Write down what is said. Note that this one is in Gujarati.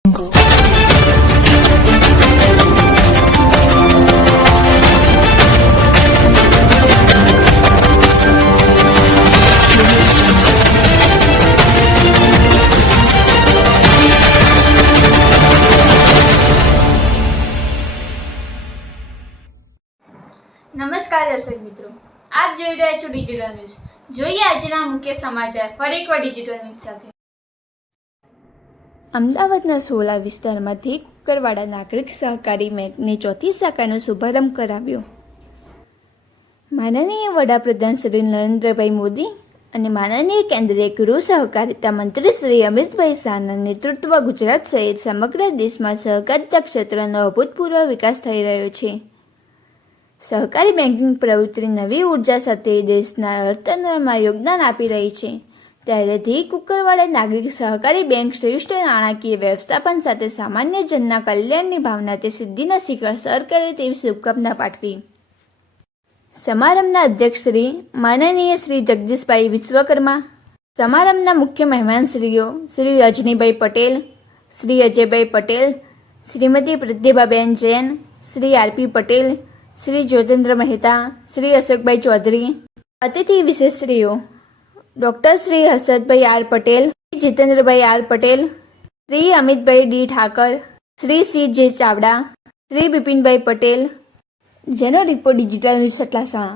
નમસ્કાર દર્શક મિત્રો, આપ જોઈ રહ્યા છો ડિજિટલ ન્યૂઝ। જોઈએ આજના મુખ્ય સમાચાર ફરી એકવાર ડિજિટલ ન્યૂઝ સાથે। અમદાવાદના સોલા વિસ્તારમાંથી કુકરવાડા નાગરિક સહકારી બેંકની ચોથી શાખાનો શુભારંભ કરાવ્યો। માનનીય વડાપ્રધાન શ્રી નરેન્દ્રભાઈ મોદી અને માનનીય કેન્દ્રીય ગૃહ સહકારિતા મંત્રી શ્રી અમિતભાઈ શાહના નેતૃત્વ ગુજરાત સહિત સમગ્ર દેશમાં સહકારિતા ક્ષેત્રનો અભૂતપૂર્વ વિકાસ થઈ રહ્યો છે। સહકારી બેન્કિંગ પ્રવૃત્તિ નવી ઉર્જા સાથે દેશના અર્થતંત્રમાં યોગદાન આપી રહી છે, ત્યારે ધી કુકરવાડા નાગરિક સહકારી બેંક શ્રેષ્ઠ નાણાકીય વ્યવસ્થાપન સાથે સામાન્ય જનના કલ્યાણની ભાવનાથી સિદ્ધિના શિખર સર કરે તેવી શુભકામના પાઠવી। સમારંભના અધ્યક્ષ શ્રી માનનીય શ્રી જગદીશભાઈ વિશ્વકર્મા, સમારંભના મુખ્ય મહેમાનશ્રીઓ શ્રી રજનીભાઈ પટેલ, શ્રી અજયભાઈ પટેલ, શ્રીમતી પ્રતિભાબેન જૈન, શ્રી આરપી પટેલ, શ્રી જ્યોતિન્દ્ર મહેતા, શ્રી અશોકભાઈ ચૌધરી, અતિથિ વિશેષશ્રીઓ doctor Shri Harshadbhai R Patel, Shri Jitendrabhai R Patel, Shri Amitbhai D Thakar, Shri C J Chavda, Shri બિપિનભાઈ Patel, જેનો રિપોર્ટ ડિજિટલ ન્યૂઝ સટલાસણા।